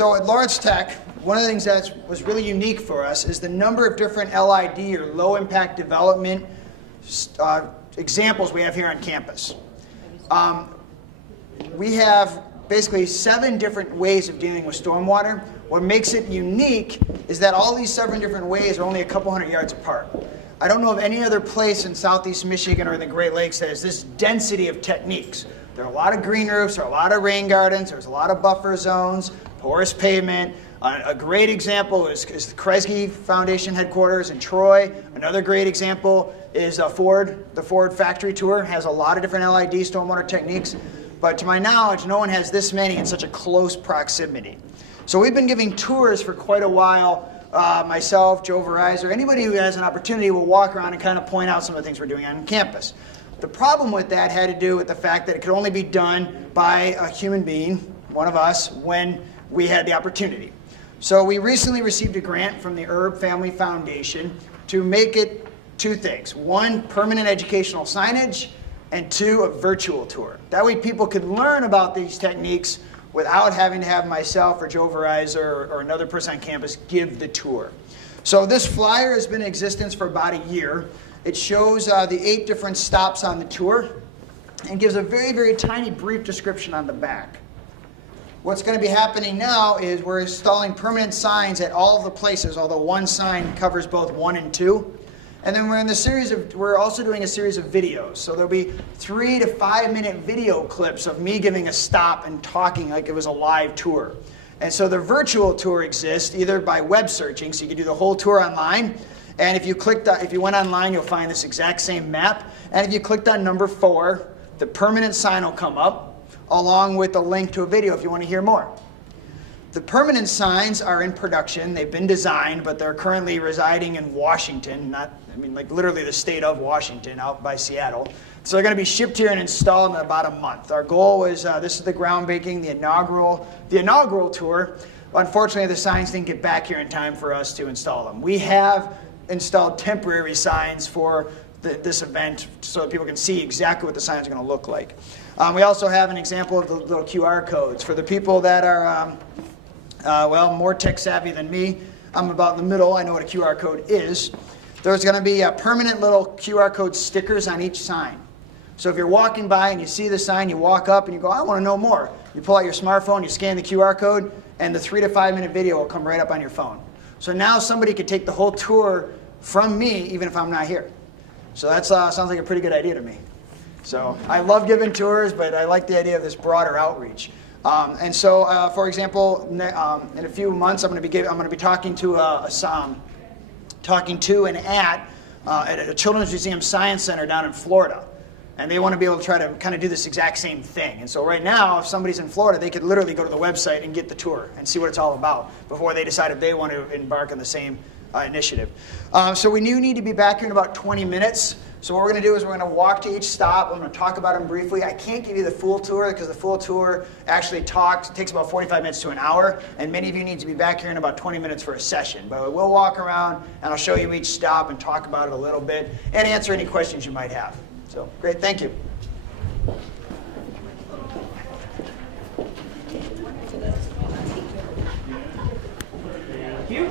So at Lawrence Tech, one of the things that was really unique for us is the number of different LID or low impact development examples we have here on campus. We have basically 7 different ways of dealing with stormwater. What makes it unique is that all these 7 different ways are only a couple hundred yards apart. I don't know of any other place in Southeast Michigan or in the Great Lakes that has this density of techniques. There are a lot of green roofs, there are a lot of rain gardens, there's a lot of buffer zones, porous pavement. A great example is the Kresge Foundation headquarters in Troy. Another great example is Ford. The Ford factory tour has a lot of different LID stormwater techniques. But to my knowledge, no one has this many in such a close proximity. So we've been giving tours for quite a while. Myself, Joe Verizor, anybody who has an opportunity will walk around and kind of point out some of the things we're doing on campus. The problem with that had to do with the fact that it could only be done by a human being, one of us, when we had the opportunity. So we recently received a grant from the Herb Family Foundation to make it 2 things. 1, permanent educational signage, and 2, a virtual tour. That way people could learn about these techniques without having to have myself or Joe Verizor or another person on campus give the tour. So this flyer has been in existence for about a year. It shows the 8 different stops on the tour and gives a very, very tiny brief description on the back. What's going to be happening now is we're installing permanent signs at all of the places, although one sign covers both 1 and 2. And then we're also doing a series of videos. So there'll be 3 to 5 minute video clips of me giving a stop and talking like it was a live tour. And so the virtual tour exists either by web searching, so you can do the whole tour online. And if you went online, you'll find this exact same map. And if you clicked on number 4, the permanent sign will come up, along with a link to a video if you want to hear more. The permanent signs are in production. They've been designed, but they're currently residing in Washington, like literally the state of Washington, out by Seattle. So they're going to be shipped here and installed in about a month. Our goal was, this is the groundbreaking, the inaugural tour. Unfortunately, the signs didn't get back here in time for us to install them. We have installed temporary signs for this event so that people can see exactly what the signs are going to look like. We also have an example of the little QR codes. For the people that are, more tech savvy than me, I'm about in the middle, I know what a QR code is. There's going to be permanent little QR code stickers on each sign. So if you're walking by and you see the sign, you walk up and you go, I want to know more. You pull out your smartphone, you scan the QR code, and the 3 to 5 minute video will come right up on your phone. So now somebody could take the whole tour from me, even if I'm not here. So that sounds like a pretty good idea to me. So I love giving tours, but I like the idea of this broader outreach. And so, for example, in a few months, I'm going to be talking to and at a Children's Museum Science Center down in Florida, and they want to be able to try to kind of do this exact same thing. And so right now, if somebody's in Florida, they could literally go to the website and get the tour and see what it's all about before they decide if they want to embark on the same initiative. So we need to be back here in about 20 minutes. So what we're going to do is we're going to walk to each stop. I'm going to talk about them briefly. I can't give you the full tour because the full tour actually takes about 45 minutes to an hour, and many of you need to be back here in about 20 minutes for a session. But we'll walk around and I'll show you each stop and talk about it a little bit and answer any questions you might have. So great, thank you. Thank you.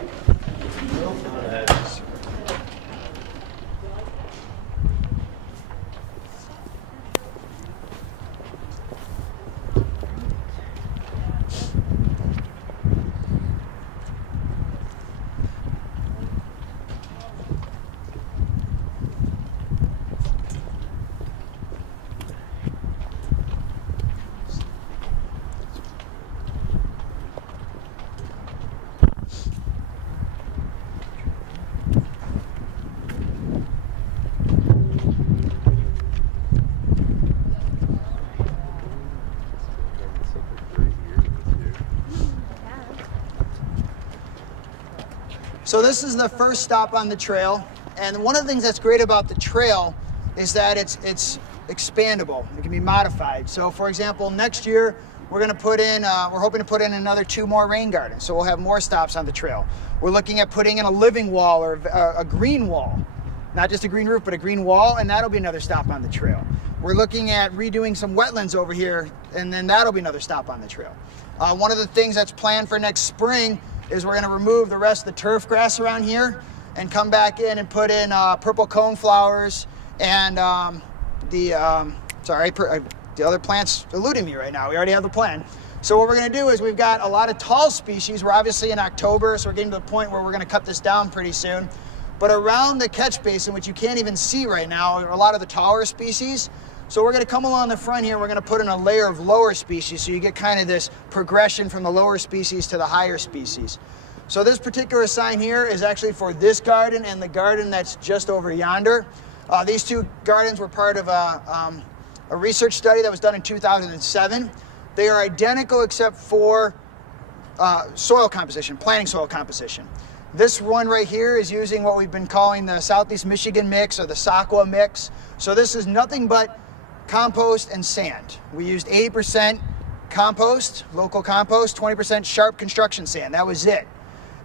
So this is the first stop on the trail, and one of the things that's great about the trail is that it's expandable. It can be modified. So for example, next year we're hoping to put in another 2 more rain gardens, so we'll have more stops on the trail. We're looking at putting in a living wall or a green wall, not just a green roof, but a green wall, and that'll be another stop on the trail. We're looking at redoing some wetlands over here, and then that'll be another stop on the trail. One of the things that's planned for next spring is we're going to remove the rest of the turf grass around here and come back in and put in purple cone flowers and the other plant's eluding me right now. We already have the plan. So what we're going to do is we've got a lot of tall species. We're obviously in October, so we're getting to the point where we're going to cut this down pretty soon. But around the catch basin, which you can't even see right now, are a lot of the taller species. So we're going to come along the front here, and we're going to put in a layer of lower species, so you get kind of this progression from the lower species to the higher species. So this particular sign here is actually for this garden and the garden that's just over yonder. These two gardens were part of a research study that was done in 2007. They are identical except for soil composition, planting soil composition. This one right here is using what we've been calling the Southeast Michigan mix or the SOS mix. So this is nothing but compost and sand. We used 80% compost, local compost, 20% sharp construction sand. That was it.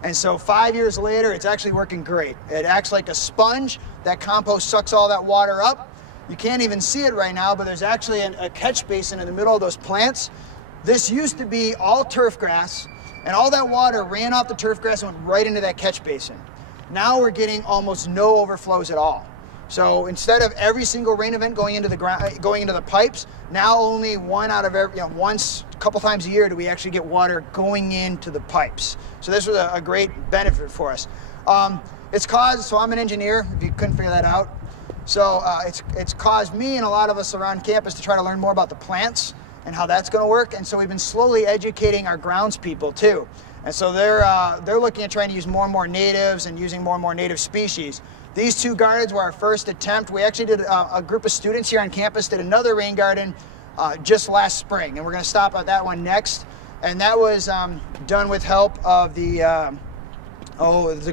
And so 5 years later, it's actually working great. It acts like a sponge. That compost sucks all that water up. You can't even see it right now, but there's actually a catch basin in the middle of those plants. This used to be all turf grass, and all that water ran off the turf grass and went right into that catch basin. Now we're getting almost no overflows at all. So instead of every single rain event going into the ground, going into the pipes, now only one out of every, once a couple times a year do we actually get water going into the pipes. So this was a great benefit for us. It's caused, so I'm an engineer, if you couldn't figure that out. So it's caused me and a lot of us around campus to try to learn more about the plants and how that's going to work. And so we've been slowly educating our grounds people too. And so they're looking at trying to use more and more natives and using more and more native species. These two gardens were our first attempt. We actually did, a group of students here on campus did another rain garden just last spring. And we're going to stop at that one next. And that was done with help of the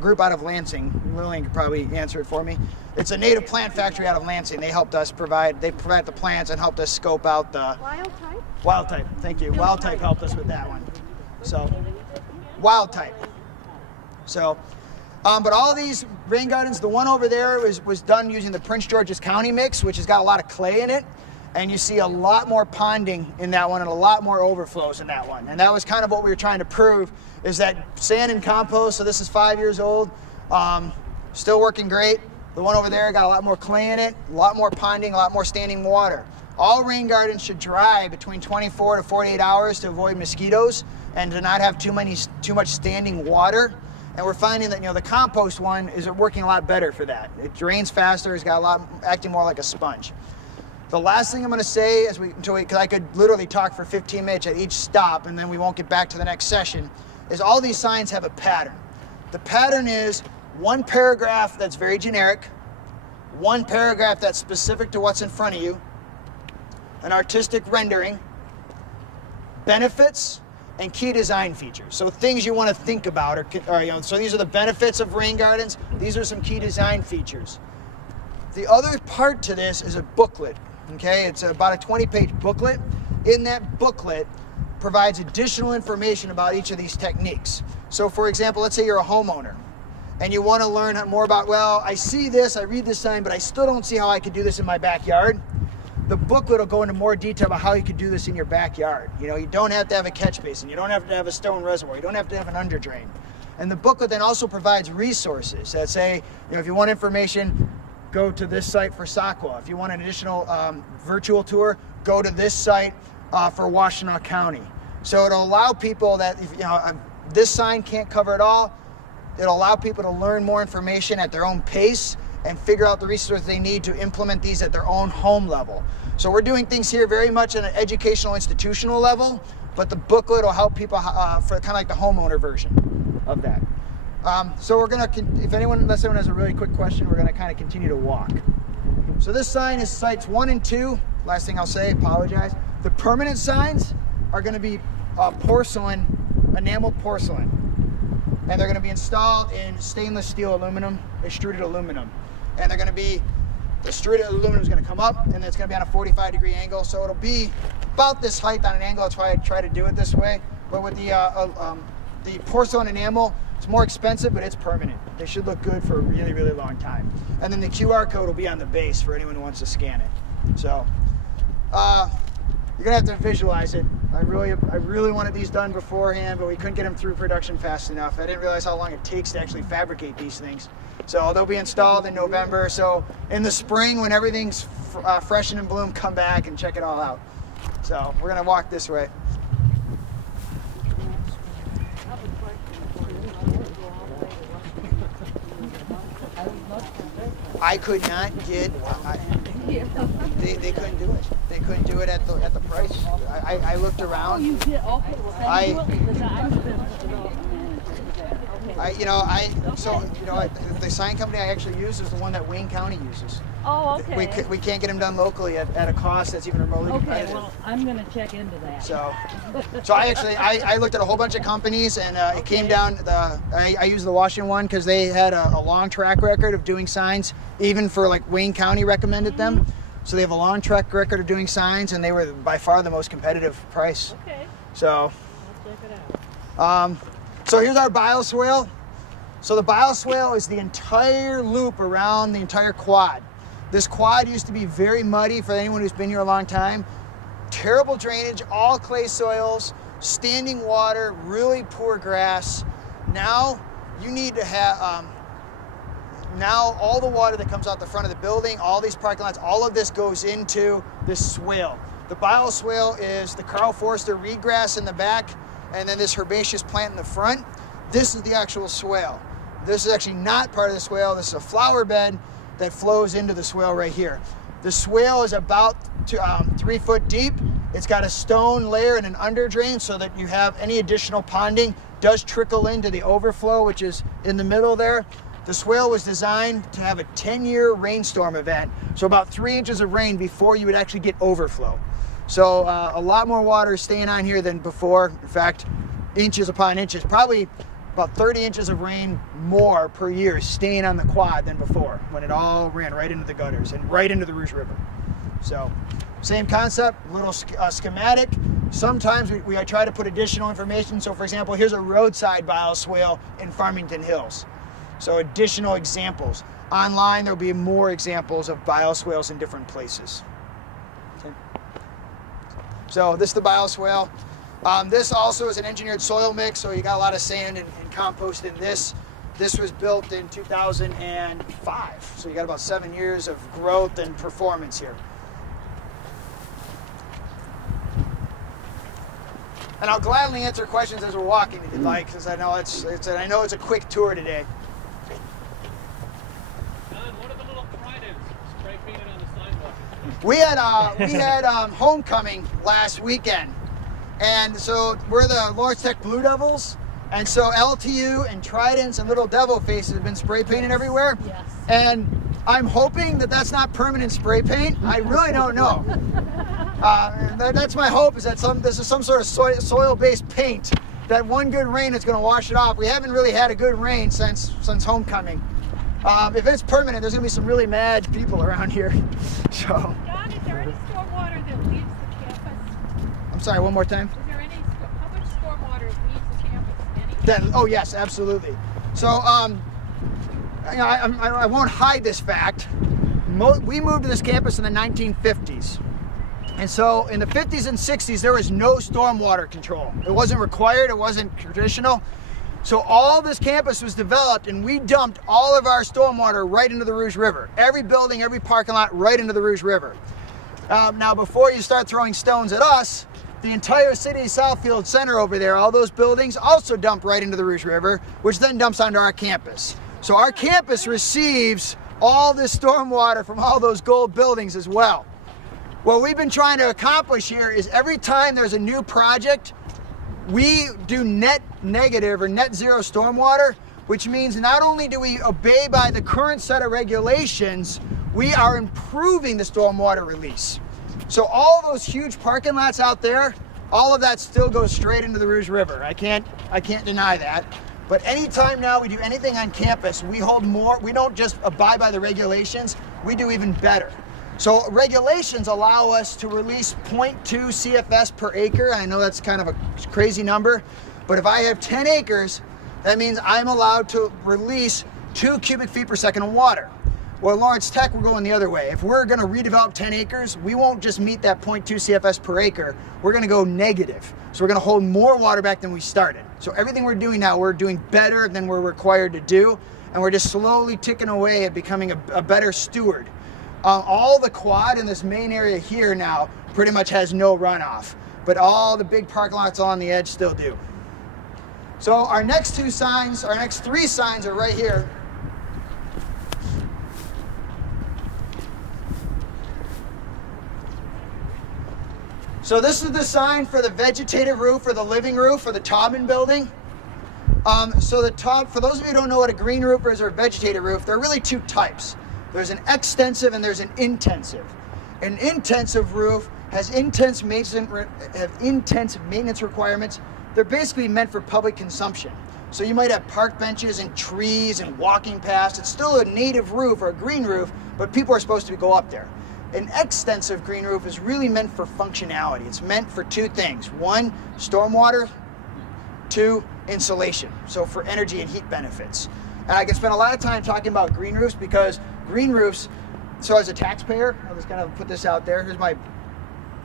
group out of Lansing. Lillian could probably answer it for me. It's a native plant factory out of Lansing. They helped us provide the plants and helped us scope out the... Wild type? Wild type, thank you. Wild type helped us with that one. So, wild type. So, but all these rain gardens, the one over there was done using the Prince George's County mix, which has got a lot of clay in it. And you see a lot more ponding in that one and a lot more overflows in that one. And that was kind of what we were trying to prove, is that sand and compost, so this is 5 years old, still working great. The one over there got a lot more clay in it, a lot more ponding, a lot more standing water. All rain gardens should dry between 24 to 48 hours to avoid mosquitoes and to not have too much standing water. And we're finding that the compost one is working a lot better for that. It drains faster, it's got a lot, acting more like a sponge. The last thing I'm going to say, because I could literally talk for 15 minutes at each stop and then we won't get back to the next session, is all these signs have a pattern. The pattern is one paragraph that's very generic, one paragraph that's specific to what's in front of you, an artistic rendering, benefits, and key design features. So things you want to think about, so these are the benefits of rain gardens. These are some key design features. The other part to this is a booklet. Okay, it's about a 20-page booklet. In that booklet provides additional information about each of these techniques. So for example, let's say you're a homeowner and you want to learn more about, well, I see this, I read this sign, but I still don't see how I could do this in my backyard. The booklet will go into more detail about how you could do this in your backyard. You don't have to have a catch basin. You don't have to have a stone reservoir. You don't have to have an underdrain. And the booklet then also provides resources that say, if you want information, go to this site for Saukwa. If you want an additional virtual tour, go to this site for Washtenaw County. So it'll allow people that, this sign can't cover it all. It'll allow people to learn more information at their own pace and figure out the resources they need to implement these at their own home level. So we're doing things here very much at an educational, institutional level, but the booklet will help people for kind of like the homeowner version of that. So we're gonna, unless anyone has a really quick question, we're gonna kind of continue to walk. So this sign is sites 1 and 2. Last thing I'll say, apologize. The permanent signs are gonna be porcelain, enameled porcelain. And they're gonna be installed in stainless steel aluminum, extruded aluminum. And they're gonna be, the extruded aluminum is gonna come up and it's gonna be on a 45-degree angle. So it'll be about this height on an angle. That's why I try to do it this way. But with the porcelain enamel, it's more expensive, but it's permanent. They should look good for a really, really long time. And then the QR code will be on the base for anyone who wants to scan it. So you're gonna have to visualize it. I really wanted these done beforehand, but we couldn't get them through production fast enough. I didn't realize how long it takes to actually fabricate these things. So they'll be installed in November. So in the spring, when everything's fresh and in bloom, come back and check it all out. So we're gonna walk this way. I could not get. They couldn't do it. They couldn't do it at the price. I looked around. Oh, you did? Okay. The sign company I actually use is the one that Wayne County uses. Oh, okay. We can't get them done locally at a cost that's even remotely competitive. Okay, well, I'm going to check into that. So I looked at a whole bunch of companies, and it came down. I used the Washington one because they had a long track record of doing signs, even for like Wayne County recommended them. So they have a long track record of doing signs, and they were by far the most competitive price. Okay. So I'll check it out. So here's our bioswale. So the bioswale is the entire loop around the entire quad. This quad used to be very muddy for anyone who's been here a long time. Terrible drainage, all clay soils, standing water, really poor grass. Now you need to have, now all the water that comes out the front of the building, all these parking lots, all of this goes into this swale. The bioswale is the Carl Forster reedgrass in the back, and then this herbaceous plant in the front. This is the actual swale. This is actually not part of the swale. This is a flower bed that flows into the swale right here. The swale is about 3 foot deep. It's got a stone layer and an under drain so that you have any additional ponding does trickle into the overflow, which is in the middle there. The swale was designed to have a 10-year rainstorm event. So about 3 inches of rain before you would actually get overflow. So a lot more water is staying on here than before. In fact, inches upon inches, probably about 30 inches of rain more per year staying on the quad than before, when it all ran right into the gutters and right into the Rouge River. So same concept, little schematic. Sometimes we try to put additional information. So for example, here's a roadside bioswale in Farmington Hills. So additional examples. Online, there'll be more examples of bioswales in different places. Okay. So this is the bioswale. This also is an engineered soil mix, so you got a lot of sand and compost in this. This was built in 2005, so you got about 7 years of growth and performance here. And I'll gladly answer questions as we're walking if you'd like, because I know it's a quick tour today. We had homecoming last weekend, and so we're the Lawrence Tech Blue Devils, and so LTU and Tridents and little devil faces have been spray painted everywhere. Yes. And I'm hoping that that's not permanent spray paint. I really don't know. That's my hope, is that this is some sort of soil-based paint, that one good rain is going to wash it off. We haven't really had a good rain since homecoming. If it's permanent, there's going to be some really mad people around here. So. John, is there any stormwater that leaves the campus? I'm sorry, one more time. Is there any, how much stormwater leaves the campus? Oh yes, absolutely. So I won't hide this fact. We moved to this campus in the 1950s. And so in the 50s and 60s, there was no stormwater control. It wasn't required, it wasn't traditional. So all this campus was developed, and we dumped all of our stormwater right into the Rouge River. Every building, every parking lot, right into the Rouge River. Now, before you start throwing stones at us, the entire city of Southfield Center over there, all those buildings also dump right into the Rouge River, which then dumps onto our campus. So our campus receives all this stormwater from all those gold buildings as well. What we've been trying to accomplish here is every time there's a new project, we do net negative or net zero stormwater, which means not only do we obey by the current set of regulations, we are improving the stormwater release. So all those huge parking lots out there, all of that still goes straight into the Rouge River. I can't deny that. But anytime now we do anything on campus, we hold more. We don't just abide by the regulations, we do even better. So regulations allow us to release 0.2 CFS per acre. I know that's kind of a crazy number, but if I have 10 acres, that means I'm allowed to release 2 cubic feet per second of water. Well, at Lawrence Tech, we're going the other way. If we're going to redevelop 10 acres, we won't just meet that 0.2 CFS per acre. We're going to go negative. So we're going to hold more water back than we started. So everything we're doing now, we're doing better than we're required to do. And we're just slowly ticking away at becoming a better steward. All the quad in this main area here now pretty much has no runoff. But all the big parking lots along the edge still do. So our next three signs are right here. So this is the sign for the vegetative roof or the living roof or the Taubman building. For those of you who don't know what a green roof is or a vegetative roof, there are really two types. There's an extensive and there's an intensive. An intensive roof has intense maintenance requirements. They're basically meant for public consumption. So you might have park benches and trees and walking paths. It's still a native roof or a green roof, but people are supposed to go up there. An extensive green roof is really meant for functionality. It's meant for two things. One, stormwater. Two, insulation. So for energy and heat benefits. And I can spend a lot of time talking about green roofs because green roofs, so as a taxpayer, I'll just kind of put this out there.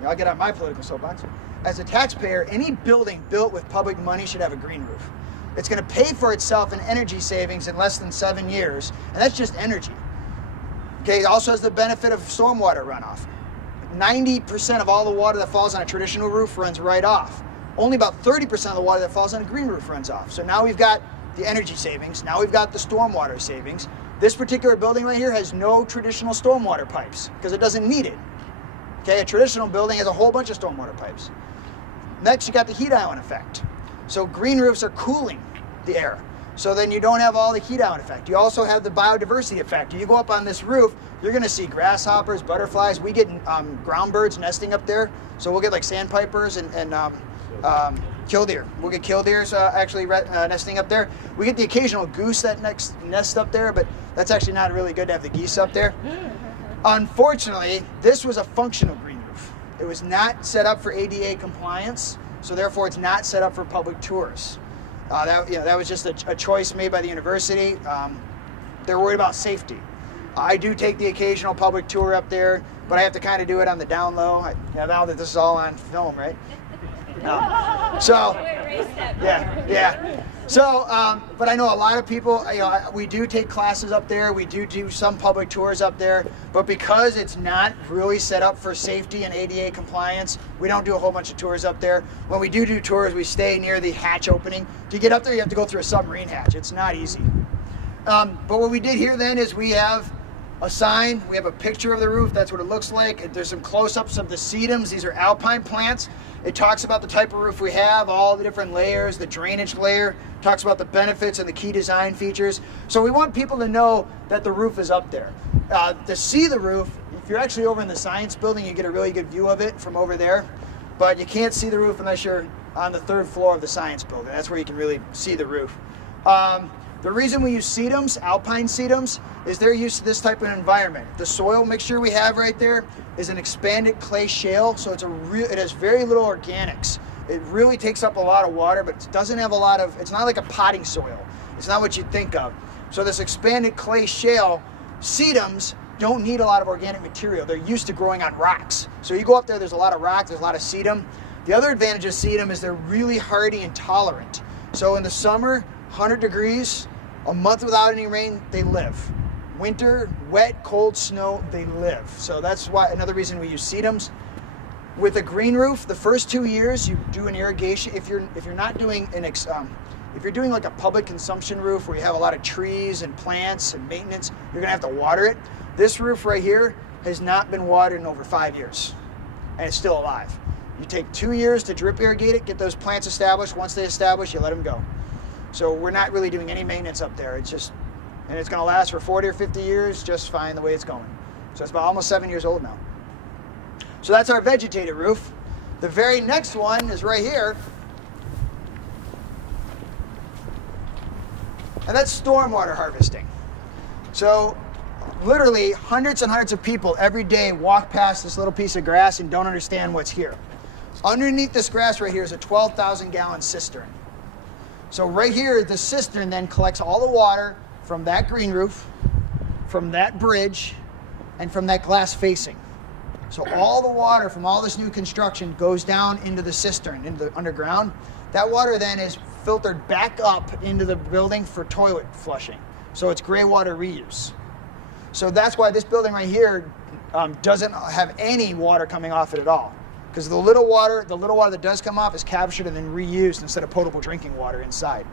I'll get on my political soapbox. As a taxpayer, any building built with public money should have a green roof. It's going to pay for itself in energy savings in less than 7 years, and that's just energy. Okay, it also has the benefit of stormwater runoff. 90% of all the water that falls on a traditional roof runs right off. Only about 30% of the water that falls on a green roof runs off. So now we've got the energy savings, now we've got the stormwater savings. This particular building right here has no traditional stormwater pipes because it doesn't need it. Okay, a traditional building has a whole bunch of stormwater pipes. Next, you got the heat island effect. So green roofs are cooling the air. So then you don't have all the heat island effect. You also have the biodiversity effect. You go up on this roof, you're gonna see grasshoppers, butterflies. We get ground birds nesting up there. So we'll get like sandpipers and killdeer. We'll get killdeers nesting up there. We get the occasional goose that nests up there, but that's actually not really good to have the geese up there. Unfortunately, this was a functional green roof. It was not set up for ADA compliance, so therefore it's not set up for public tours. That was just a choice made by the university. They're worried about safety. I do take the occasional public tour up there, but I have to kind of do it on the down low. Now that this is all on film, right? But I know a lot of people, we do take classes up there. We do some public tours up there, but because it's not really set up for safety and ADA compliance, we don't do a whole bunch of tours up there. When we do tours, we stay near the hatch opening. To get up there, you have to go through a submarine hatch. It's not easy. But what we did here then is we have a sign, we have a picture of the roof, that's what it looks like. There's some close-ups of the sedums. These are alpine plants. It talks about the type of roof we have, all the different layers, the drainage layer, talks about the benefits and the key design features. So we want people to know that the roof is up there. To see the roof, if you're actually over in the science building, you get a really good view of it from over there. But you can't see the roof unless you're on the 3rd floor of the science building. That's where you can really see the roof. The reason we use sedums, alpine sedums, is they're used to this type of environment. The soil mixture we have right there is an expanded clay shale, so it has very little organics. It really takes up a lot of water, but it doesn't have it's not like a potting soil. It's not what you'd think of. So this expanded clay shale, sedums don't need a lot of organic material. They're used to growing on rocks. So you go up there, there's a lot of rock, there's a lot of sedum. The other advantage of sedum is they're really hardy and tolerant. So in the summer, 100 degrees, a month without any rain, they live. Winter, wet, cold, snow, they live. So that's why another reason we use sedums. With a green roof, the first 2 years you do an irrigation. If you're not doing if you're doing like a public consumption roof where you have a lot of trees and plants and maintenance, you're gonna have to water it. This roof right here has not been watered in over 5 years, and it's still alive. You take 2 years to drip irrigate it, get those plants established. Once they establish, you let them go. So we're not really doing any maintenance up there. It's just, and it's going to last for 40 or 50 years just fine the way it's going. So it's about almost 7 years old now. So that's our vegetated roof. The very next one is right here. And that's stormwater harvesting. So literally hundreds and hundreds of people every day walk past this little piece of grass and don't understand what's here. Underneath this grass right here is a 12,000 gallon cistern. So right here, the cistern then collects all the water from that green roof, from that bridge and from that glass facing. So all the water from all this new construction goes down into the cistern, into the underground. That water then is filtered back up into the building for toilet flushing. So it's gray water reuse. So that's why this building right here doesn't have any water coming off it at all. Because the little water that does come off is captured and then reused instead of potable drinking water inside.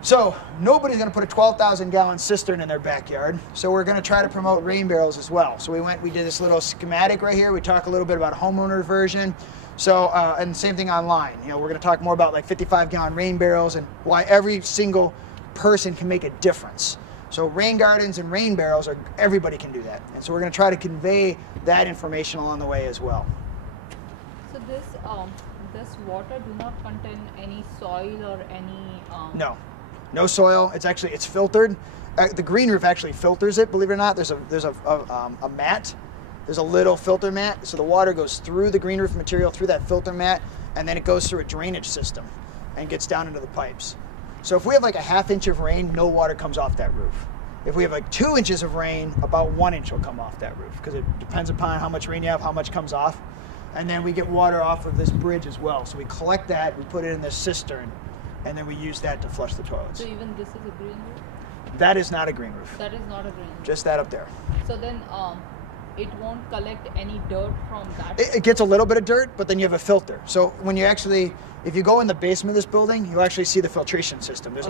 So nobody's going to put a 12,000 gallon cistern in their backyard. So we're going to try to promote rain barrels as well. So we did this little schematic right here. We talk a little bit about homeowner version. So, and same thing online. You know, we're going to talk more about like 55 gallon rain barrels and why every single person can make a difference. So rain gardens and rain barrels everybody can do that. And so we're going to try to convey that information along the way as well. So this water do not contain any soil or any... No soil. It's filtered. The green roof actually filters it. Believe it or not, there's a mat. There's a little filter mat, so the water goes through the green roof material, through that filter mat, and then it goes through a drainage system and gets down into the pipes. So if we have like a ½ inch of rain, no water comes off that roof. If we have like 2 inches of rain, about 1 inch will come off that roof because it depends upon how much rain you have, how much comes off. And then we get water off of this bridge as well. So we collect that, we put it in this cistern, and then we use that to flush the toilets. So even this is a green roof? That is not a green roof. That is not a green roof. Just that up there. So then it won't collect any dirt from that? It gets a little bit of dirt, but then you have a filter. So when you actually, if you go in the basement of this building, you'll actually see the filtration system. There's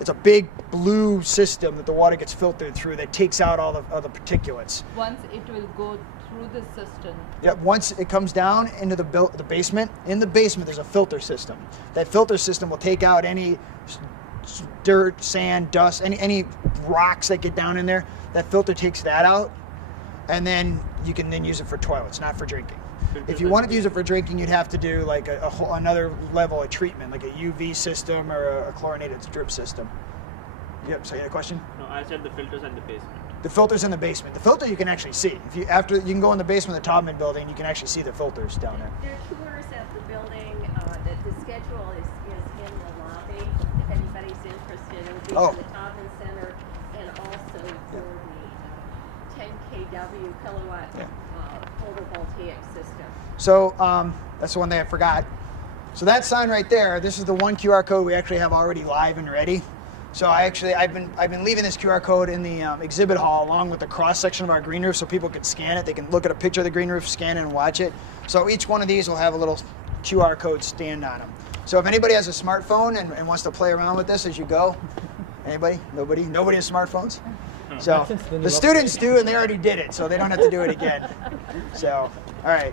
it's a big blue system that the water gets filtered through that takes out all the particulates. Once it will go through the system. Yep, once it comes down into the basement, in the basement there's a filter system. That filter system will take out any dirt, sand, dust, any rocks that get down in there. That filter takes that out, and then you can then use it for toilets, not for drinking. If you wanted to use it for drinking, you'd have to do like another level of treatment, like a UV system or a chlorinated drip system. Yep, so you had a question? No, I said the filters in the basement. The filters in the basement. The filter you can actually see. If you you can go in the basement of the Taubman building, you can actually see the filters down there. There are tours at the building. The schedule is in the lobby. If anybody's interested, it will be for the Taubman Center and also for the 10 kW kilowatt photovoltaic system. So that's the one thing I forgot. So that sign right there, this is the one QR code we actually have already live and ready. So I've been leaving this QR code in the exhibit hall along with the cross section of our green roof so people can scan it. They can look at a picture of the green roof, scan it, and watch it. So each one of these will have a little QR code stand on them. So if anybody has a smartphone and wants to play around with this as you go, anybody? Nobody? Nobody has smartphones? So the students do, and they already did it, so they don't have to do it again. So, all right.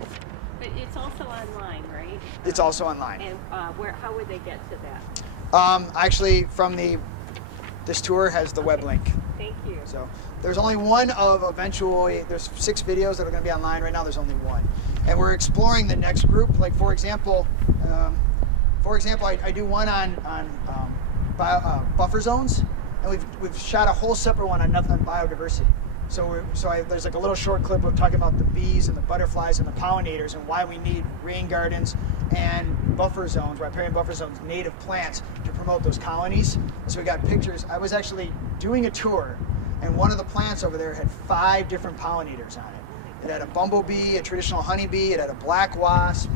But it's also online, right? It's also online. And how would they get to that? Actually, this tour has the web link. Thank you. So there's only one of eventually, there's 6 videos that are going to be online. Right now there's only one. And we're exploring the next group. Like for example, I do one on buffer zones, and we've shot a whole separate one on biodiversity. So there's like a little short clip of talking about the bees and the butterflies and the pollinators and why we need rain gardens and buffer zones, riparian buffer zones, native plants to promote those colonies. So we got pictures. I was actually doing a tour, and one of the plants over there had 5 different pollinators on it. It had a bumblebee, a traditional honeybee, it had a black wasp,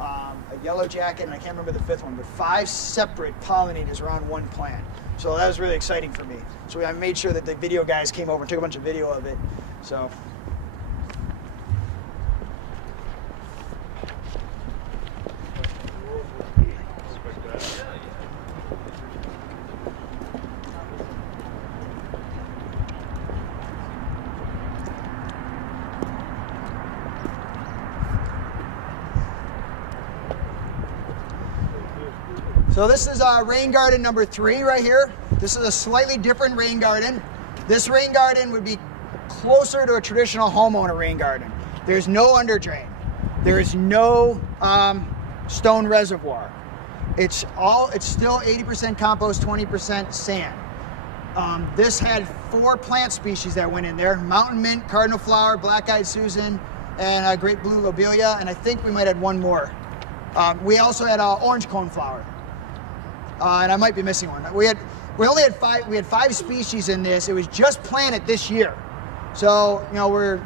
a yellow jacket, and I can't remember the 5th one, but 5 separate pollinators were on one plant. So that was really exciting for me. So I made sure that the video guys came over and took a bunch of video of it. So. So this is rain garden number 3 right here. This is a slightly different rain garden. This rain garden would be closer to a traditional homeowner rain garden. There's no under drain. There is no stone reservoir. It's still 80% compost, 20% sand. This had 4 plant species that went in there: mountain mint, cardinal flower, black-eyed Susan, and great blue lobelia, and I think we might have 1 more. We also had orange coneflower. And I might be missing one. we only had we had 5 species in this. It was just planted this year. So, you know, we're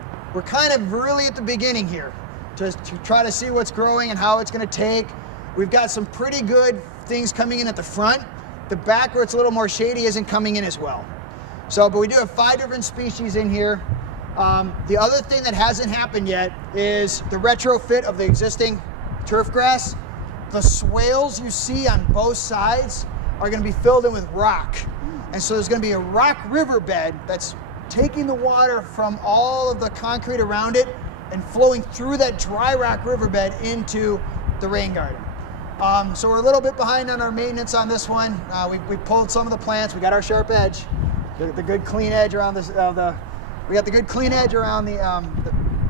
kind of really at the beginning here to try to see what's growing and how it's going to take. We've got some pretty good things coming in at the front. The back, where it's a little more shady, isn't coming in as well. So, but we do have 5 different species in here. The other thing that hasn't happened yet is the retrofit of the existing turf grass. The swales you see on both sides are going to be filled in with rock. And so there's going to be a rock riverbed that's taking the water from all of the concrete around it and flowing through that dry rock riverbed into the rain garden. So we're a little bit behind on our maintenance on this one. We pulled some of the plants. We got our sharp edge, the good clean edge around this. We got the good clean edge around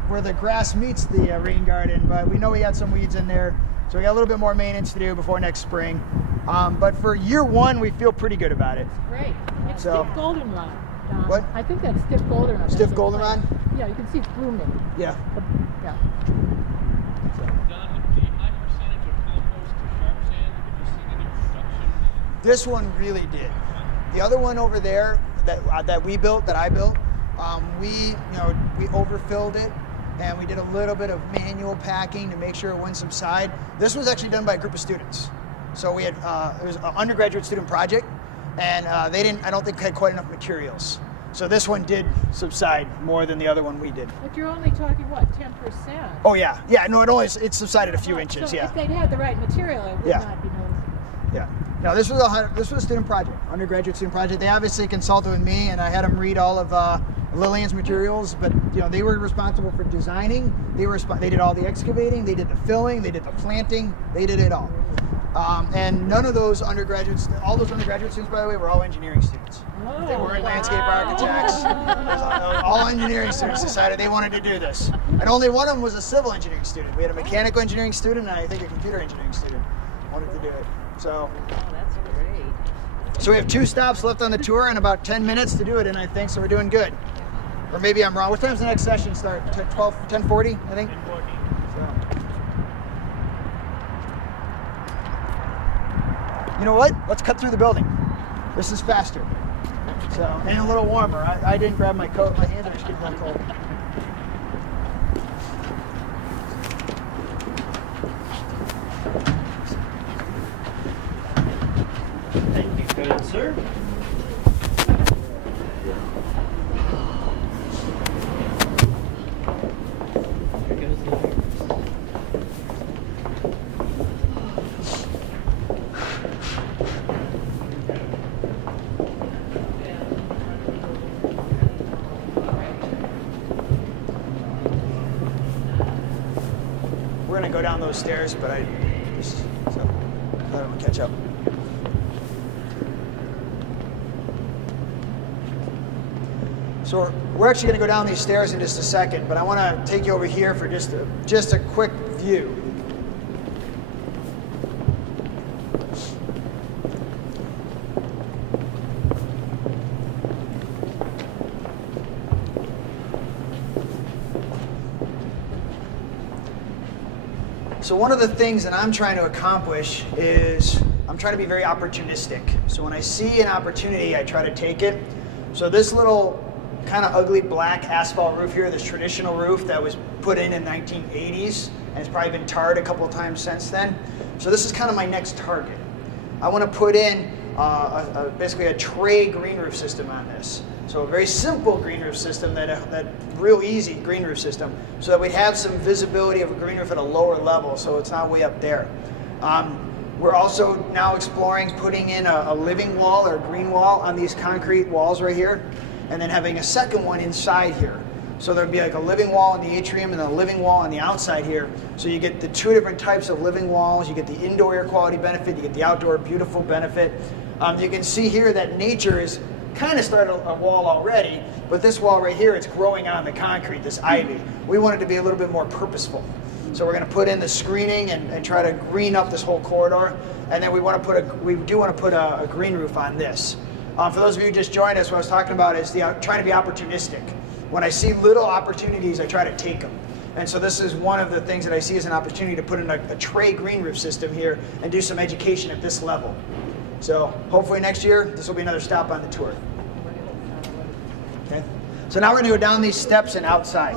where the grass meets the rain garden, but we know we got some weeds in there. So we got a little bit more maintenance to do before next spring. But for year 1, we feel pretty good about it. Great. It's So- stiff goldenrod. Don. What? I think that's stiff goldenrod. Stiff goldenrod? Yeah, you can see it's blooming. Yeah. Yeah. Don, with the high percentage of compost to sharp sand, have you seen any reduction? This one really did. The other one over there that I built, we overfilled it, and we did a little bit of manual packing to make sure it wouldn't subside. This was actually done by a group of students. So we had it was an undergraduate student project, and they didn't, I don't think, had quite enough materials. So this one did subside more than the other one we did. But you're only talking, what, 10%? Oh yeah, no, it subsided a few inches. So Yeah, if they'd had the right material, it would Yeah. not be noticeable. yeah. No, this was a student project, undergraduate student project. They obviously consulted with me, and I had them read all of Lillian's materials. But you know, they were responsible for designing. They did all the excavating. They did the filling. They did the planting. They did it all. And none of those undergraduates, all those undergraduate students, by the way, were all engineering students. They weren't landscape architects. All engineering students decided they wanted to do this. And only one of them was a civil engineering student. We had a mechanical engineering student and I think a computer engineering student wanted to do it. So, That's great. so we have 2 stops left on the tour and about 10 minutes to do it, and I think, so we're doing good. Or maybe I'm wrong. What time's the next session start? 10:40, I think? 10:40. So. You know what? Let's cut through the building. This is faster. So, and a little warmer. I didn't grab my coat. My hands are just getting that cold. Thank you, good sir. Here goes the iron. We're gonna go down those stairs, but I thought I would catch up. So we're actually gonna go down these stairs in just a second, but I wanna take you over here for just a quick view. So one of the things that I'm trying to accomplish is I'm trying to be very opportunistic. So when I see an opportunity, I try to take it. So this little kind of ugly black asphalt roof here, this traditional roof that was put in 1980s, and it's probably been tarred a couple of times since then. So this is kind of my next target. I want to put in basically a tray green roof system on this. So a very simple green roof system, that real easy green roof system, so that we have some visibility of a green roof at a lower level, so it's not way up there. We're also now exploring putting in a living wall or a green wall on these concrete walls right here, and then having a second one inside here. So there'd be like a living wall in the atrium and then a living wall on the outside here. So you get the 2 different types of living walls. You get the indoor air quality benefit, you get the outdoor beautiful benefit. You can see here that nature is kind of started a wall already, but this wall right here, it's growing on the concrete, this ivy. We want it to be a little bit more purposeful. So we're going to put in the screening and try to green up this whole corridor. And then we do want to put a green roof on this. For those of you who just joined us, what I was talking about is trying to be opportunistic. When I see little opportunities, I try to take them. And so this is one of the things that I see as an opportunity to put in a tray green roof system here and do some education at this level. So hopefully next year, this will be another stop on the tour. Okay. So now we're going to go down these steps and outside.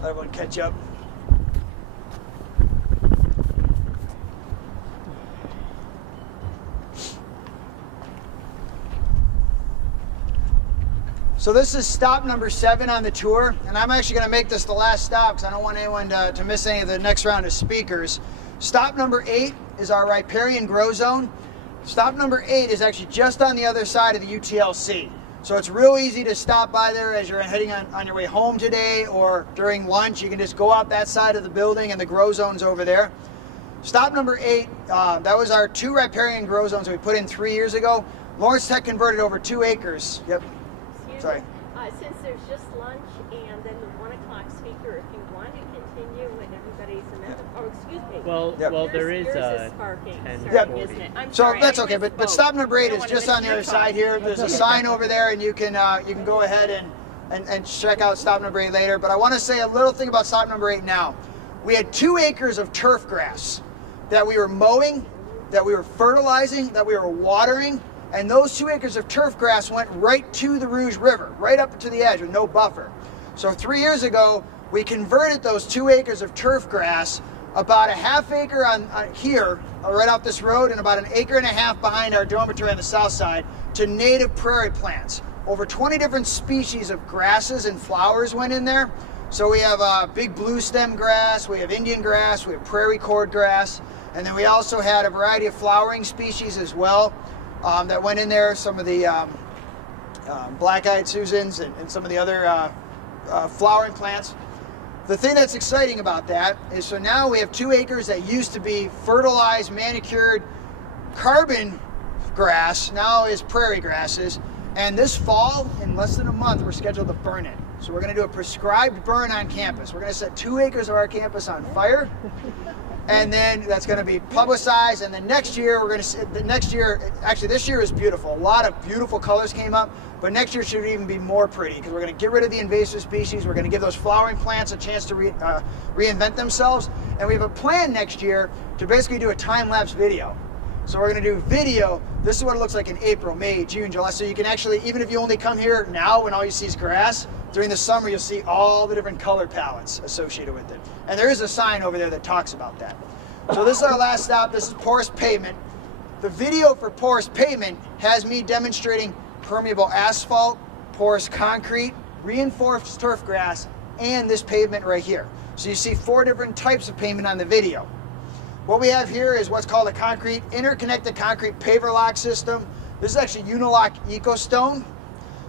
Let everyone catch up. So this is stop number 7 on the tour, and I'm actually going to make this the last stop because I don't want anyone to miss any of the next round of speakers. Stop number 8 is our riparian grow zone. Stop number 8 is actually just on the other side of the UTLC. So it's real easy to stop by there as you're heading on your way home today or during lunch. You can just go out that side of the building and the grow zone's over there. Stop number 8, that was our 2 riparian grow zones that we put in 3 years ago. Lawrence Tech converted over 2 acres. Yep. Sorry. Since there's just lunch and then the 1 o'clock speaker, if you want to continue and everybody's excuse me. Well, there is sparking, 10:40. isn't it? I'm So sorry, that's I okay, but misspoke. stop number 8 I don't is wanna just miss on the your other side talk. here. There's a sign over there, and you can go ahead and check out stop number 8 later. But I want to say a little thing about stop number 8 now. We had 2 acres of turf grass that we were mowing, that we were fertilizing, that we were watering, and those 2 acres of turf grass went right to the Rouge River, right up to the edge with no buffer. So 3 years ago, we converted those 2 acres of turf grass, about a ½ acre on here, right off this road, and about 1.5 acres behind our dormitory on the south side, to native prairie plants. Over 20 different species of grasses and flowers went in there. So we have big blue stem grass, we have Indian grass, we have prairie cord grass, and then we also had a variety of flowering species as well that went in there. Some of the black-eyed Susans and some of the other flowering plants. The thing that's exciting about that is, so now we have 2 acres that used to be fertilized, manicured, carbon grass, now is prairie grasses. And this fall, in less than a month, we're scheduled to burn it. So we're going to do a prescribed burn on campus. We're going to set 2 acres of our campus on fire. And then that's going to be publicized. And then next year, we're going to, actually this year is beautiful. A lot of beautiful colors came up. But next year should even be more pretty because we're going to get rid of the invasive species. We're going to give those flowering plants a chance to reinvent themselves. And we have a plan next year to basically do a time-lapse video. So we're going to do video. This is what it looks like in April, May, June, July. So you can actually, even if you only come here now when all you see is grass, during the summer you'll see all the different color palettes associated with it. And there is a sign over there that talks about that. So this is our last stop. This is porous pavement. The video for porous pavement has me demonstrating permeable asphalt, porous concrete, reinforced turf grass, and this pavement right here. So you see 4 different types of pavement on the video. What we have here is what's called a interconnected concrete paver lock system. This is actually Unilock EcoStone.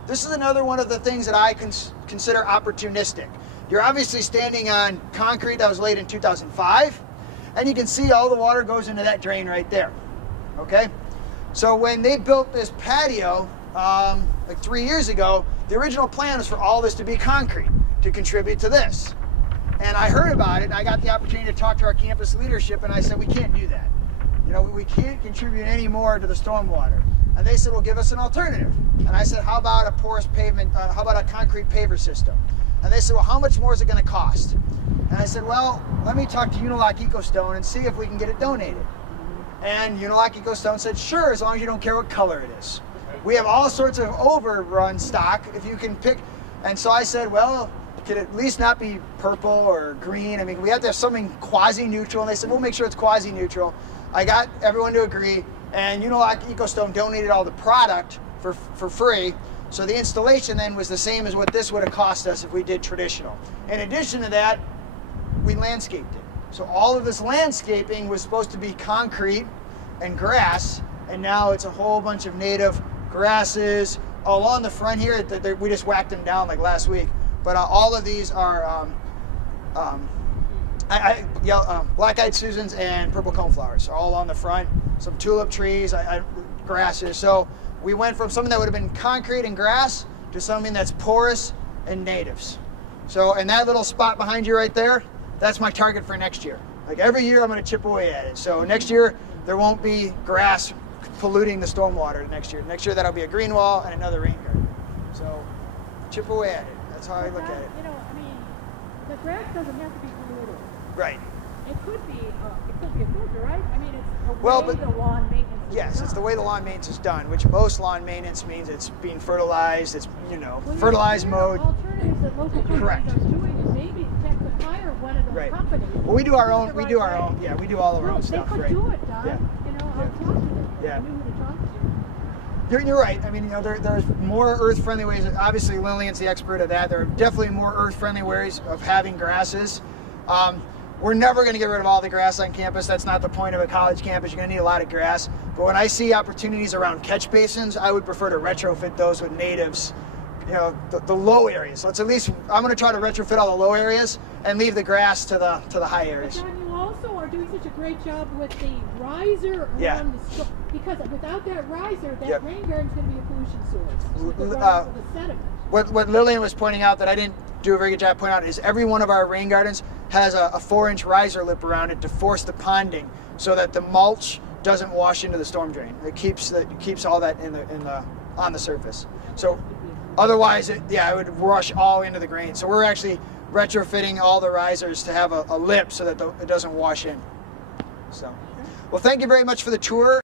This is another one of the things that I consider opportunistic. You're obviously standing on concrete that was laid in 2005, and you can see all the water goes into that drain right there, okay? So when they built this patio, like 3 years ago, the original plan was for all this to be concrete to contribute to this. And I heard about it, and I got the opportunity to talk to our campus leadership, and I said, we can't do that. You know, we can't contribute any more to the stormwater. And they said, well, give us an alternative. And I said, how about a porous pavement, how about a concrete paver system? And they said, well, how much more is it going to cost? And I said, well, let me talk to Unilock EcoStone and see if we can get it donated. And Unilock EcoStone said, sure, as long as you don't care what color it is. We have all sorts of overrun stock if you can pick. And so I said, well, it could at least not be purple or green. I mean, we have to have something quasi-neutral. And they said, we'll make sure it's quasi-neutral. I got everyone to agree. And Unilock EcoStone donated all the product for free. So the installation then was the same as what this would have cost us if we did traditional. In addition to that, we landscaped it. So all of this landscaping was supposed to be concrete and grass, and now it's a whole bunch of native grasses along the front here. We just whacked them down like last week. But all of these are black-eyed Susans and purple coneflowers are all on the front. Some tulip trees, grasses. So we went from something that would have been concrete and grass to something that's porous and natives. So, and that little spot behind you right there, that's my target for next year. Like every year I'm going to chip away at it. So next year there won't be grass polluting the stormwater next year. Next year that'll be a green wall and another rain garden. So chip away at it. That's how I look at it. You know, I mean, the grass doesn't have to be polluted. Right. It could be a filter, right? I mean, it's the Well, way but- the lawn maintenance is Yes, done. it's the way the lawn maintenance is done, which most lawn maintenance means it's being fertilized, it's, Well, fertilized there are mode. alternatives that local companies Correct. are doing, and maybe check to hire one of those Right. companies. Well, we do our Do it own, the we right do our way. own, yeah, we do all of our Well, own stuff, they could right? do it, Don. Yeah. You know, Yeah. I'll talk to them. Yeah. I knew who to talk to. You're right. I mean, there's more earth-friendly ways. Obviously, Lillian's the expert of that. There are definitely more earth-friendly ways of having grasses. We're never going to get rid of all the grass on campus. That's not the point of a college campus. You're going to need a lot of grass. But when I see opportunities around catch basins, I would prefer to retrofit those with natives, the low areas. Let's at least, I'm going to try to retrofit all the low areas and leave the grass to the high But areas. Don, you also are doing such a great job with the riser around Yeah. the store. Because without that riser, that Yep. rain garden's going to be a pollution source. With the L- rise of the sediment. What Lillian was pointing out that I didn't do a very good job pointing out is every one of our rain gardens has a 4-inch riser lip around it to force the ponding so that the mulch doesn't wash into the storm drain. It keeps all that on the surface. So otherwise, it would rush all into the grain. So we're actually retrofitting all the risers to have a lip so that it doesn't wash in. So, well, thank you very much for the tour.